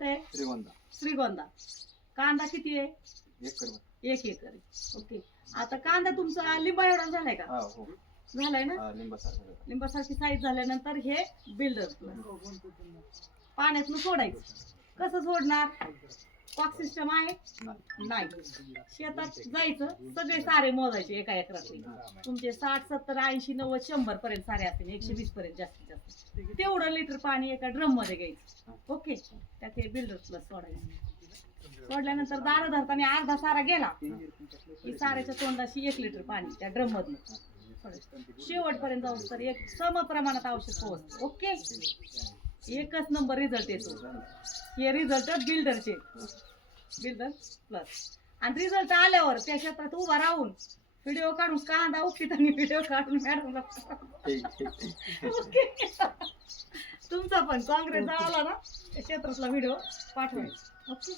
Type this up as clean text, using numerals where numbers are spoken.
कोणतं आहे? श्रीगोंदा. श्रीगोंदा. कांदा किती आहे? 1 एकर. 1 एकर आहे. ओके. आता कांदा तुमचा लिंबा एवढा झालाय का? हा हो. झालाय ना? हा लिंबासारखं. लिंबासारखी साईज झाल्यानंतर हे बिल्डर पाण्यातून सोडायचं. कसं सोडणार? पॉक सिस्टम आहे? नाही. शेतात जायचं, सगळे सारे मोजायचे एका एकरातले. तुमचे 60 70 80 90 100 पर्यंत सारे असतील, 120 पर्यंत जास्तीत जास्त. तेवढं लिटर पाणी एका ड्रम मध्ये घ्यायचं. ओके. त्यात हे बिल्डर प्लस सोडायचं. सोडल्यानंतर दार धरताना अर्धा सारा गेला की साऱ्याच्या तोंडाशी 1 लिटर पाणी त्या ड्रम मधलं शेवटपर्यंत जाऊन तर एक सम प्रमाणात औषध पोहोचतं. ओके. एकच नंबर रिझल्ट येतो. हे रिझल्ट बिल्डरचे, बिल्डर प्लस. आणि रिझल्ट आल्यावर त्या क्षेत्रात उभा राहून व्हिडिओ काढून कांदा उपटिताना व्हिडिओ काढून मॅडमला ओके. तुमचा पण काँग्रेस आला ना त्या क्षेत्रातला व्हिडिओ पाठवायचा. ओके.